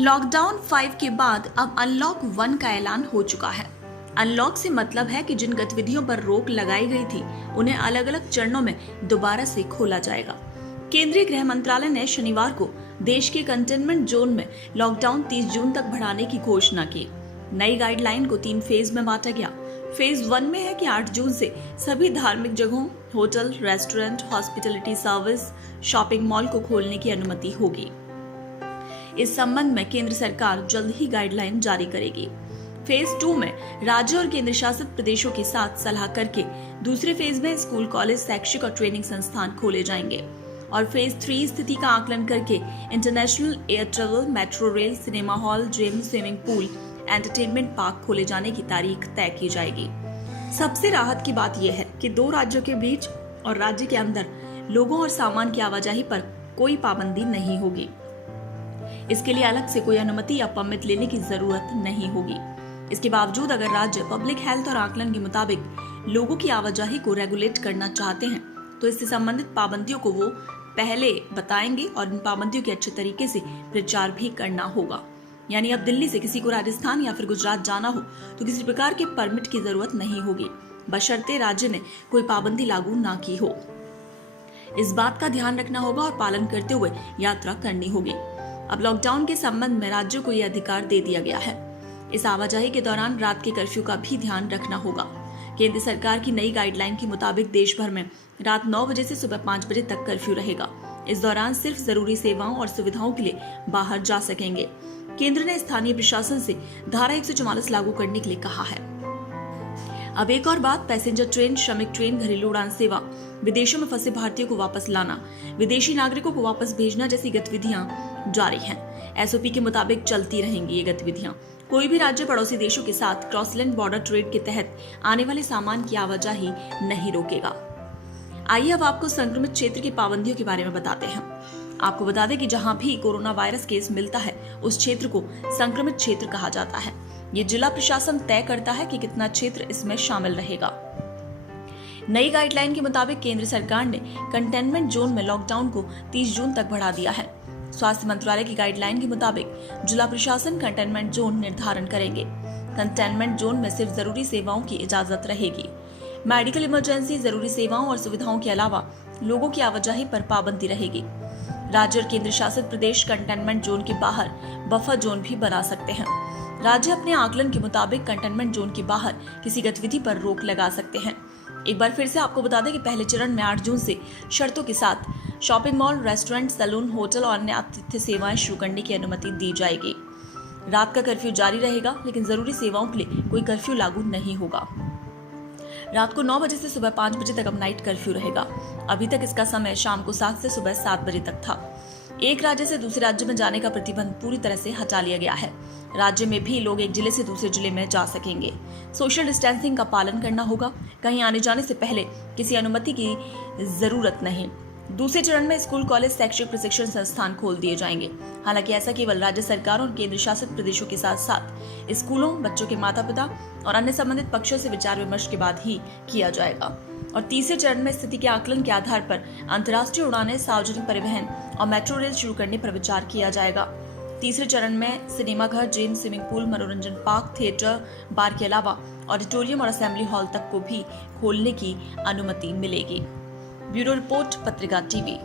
Lockdown 5 के बाद अब अनलॉक 1 का ऐलान हो चुका है। अनलॉक से मतलब है कि जिन गतिविधियों पर रोक लगाई गई थी उन्हें अलग अलग चरणों में दोबारा से खोला जाएगा। केंद्रीय गृह मंत्रालय ने शनिवार को देश के कंटेनमेंट जोन में लॉकडाउन 30 जून तक बढ़ाने की घोषणा की। नई गाइडलाइन को 3 फेज में बांटा गया। फेज 1 में है कि 8 जून से सभी धार्मिक जगहों, hotel, restaurant, hospitality service, shopping mall को खोलने की अनुमति होगी। इस संबंध में केंद्र सरकार जल्द ही गाइडलाइन जारी करेगी। फेज 2 में राज्य और केंद्र शासित प्रदेशों के साथ सलाह करके दूसरे फेज में स्कूल, कॉलेज, शैक्षिक और ट्रेनिंग संस्थान खोले जाएंगे और फेज 3 स्थिति का आकलन करके international air travel, metro rail, cinema hall, gym, swimming pool, entertainment park खोले जाने की तारीख तय की जाएगी। सबसे राहत की बात यह है कि 2 राज्यों के बीच और राज्य के अंदर लोगों और सामान की आवाजाही पर कोई पाबंदी नहीं होगी। इसके लिए अलग से कोई अनुमति या परमिट लेने की जरूरत नहीं होगी। इसके बावजूद अगर राज्य पब्लिक हेल्थ और आकलन के मुताबिक लोगों की आवाजाही को रेगुलेट करना चाहते हैं तो इससे संबंधित पाबंदियों को वो पहले बताएंगे और इन पाबंदियों के अच्छे तरीके से प्रचार भी करना होगा। यानी अब दिल्ली से किसी को राजस्थान या फिर गुजरात जाना हो तो किसी प्रकार के परमिट की जरूरत नहीं होगी, बशर्ते राज्य ने कोई पाबंदी लागू ना की हो। इस बात का ध्यान रखना होगा और पालन करते हुए यात्रा करनी होगी। अब लॉकडाउन के संबंध में राज्यों को यह अधिकार दे दिया गया है। इस आवाजाही के दौरान रात के कर्फ्यू का भी ध्यान रखना होगा। केंद्र सरकार की नई गाइडलाइन के मुताबिक देश भर में रात 9 बजे से सुबह 5 बजे तक कर्फ्यू रहेगा। इस दौरान सिर्फ जरूरी सेवाओं और सुविधाओं के लिए बाहर जा सकेंगे। केंद्र ने स्थानीय प्रशासन से धारा 144 लागू करने के लिए कहा है। अब एक और बात, पैसेंजर ट्रेन, श्रमिक ट्रेन, घरेलू उड़ान सेवा, विदेशों में फंसे भारतीयों को वापस लाना, विदेशी नागरिकों को वापस भेजना जैसी गतिविधियां जारी हैं। एसओपी के मुताबिक चलती रहेंगी ये गतिविधियां। कोई भी राज्य पड़ोसी देशों के साथ क्रॉसलैंड बॉर्डर ट्रेड के तहत आने वाले सामान की आवाजाही नहीं रोकेगा। आइए अब आपको संक्रमित क्षेत्र की पाबंदियों के बारे में बताते हैं। आपको बता दें कि जहां भी कोरोना वायरस केस मिलता है उस क्षेत्र को संक्रमित क्षेत्र कहा जाता है। ये जिला प्रशासन तय करता है कि कितना क्षेत्र इसमें शामिल रहेगा। नई गाइडलाइन के मुताबिक केंद्र सरकार ने कंटेनमेंट जोन में लॉकडाउन को 30 जून तक बढ़ा दिया है। स्वास्थ्य मंत्रालय की गाइडलाइन के मुताबिक जिला प्रशासन कंटेनमेंट जोन निर्धारण करेंगे। कंटेनमेंट जोन में सिर्फ जरूरी सेवाओं की इजाजत रहेगी। मेडिकल इमरजेंसी, जरूरी सेवाओं और सुविधाओं के अलावा लोगों की आवाजाही पर पाबंदी रहेगी। राज्य और केंद्र शासित प्रदेश कंटेनमेंट जोन के बाहर बफर जोन भी बना सकते हैं। राज्य अपने आकलन के मुताबिक कंटेनमेंट जोन के बाहर किसी गतिविधि पर रोक लगा सकते हैं। एक बार फिर से आपको बता दें कि पहले चरण में 8 जून से शर्तों के साथ shopping mall, restaurant, salon, hotel और अन्य आतिथ्य सेवाएं शुरू करने की अनुमति दी जाएगी। रात का कर्फ्यू जारी रहेगा, लेकिन जरूरी सेवाओं के लिए कोई कर्फ्यू लागू नहीं होगा। रात को 9 बजे से सुबह 5 बजे तक अब नाइट कर्फ्यू रहेगा। अभी तक इसका समय शाम को 7 से सुबह 7 बजे तक था। एक राज्य से दूसरे राज्य में जाने का प्रतिबंध पूरी तरह से हटा लिया गया है। राज्य में भी लोग एक जिले से दूसरे जिले में जा सकेंगे। सोशल डिस्टेंसिंग का पालन करना होगा। कहीं आने जाने से पहले किसी अनुमति की जरूरत नहीं। दूसरे चरण में स्कूल, कॉलेज, शैक्षिक प्रशिक्षण संस्थान खोल दिए जाएंगे। हालांकि ऐसा केवल राज्य सरकारों और केंद्र शासित प्रदेशों के साथ साथ स्कूलों, बच्चों के माता पिता और अन्य संबंधित पक्षों से विचार विमर्श के बाद ही किया जाएगा। और तीसरे चरण में स्थिति के आकलन के आधार पर अंतर्राष्ट्रीय उड़ानें, सार्वजनिक परिवहन और मेट्रो रेल शुरू करने पर विचार किया जाएगा। तीसरे चरण में सिनेमा घर, जिम, स्विमिंग पूल, मनोरंजन पार्क, थिएटर, बार के अलावा ऑडिटोरियम और असेंबली हॉल तक को भी खोलने की अनुमति मिलेगी। ब्यूरो रिपोर्ट, पत्रिका टीवी।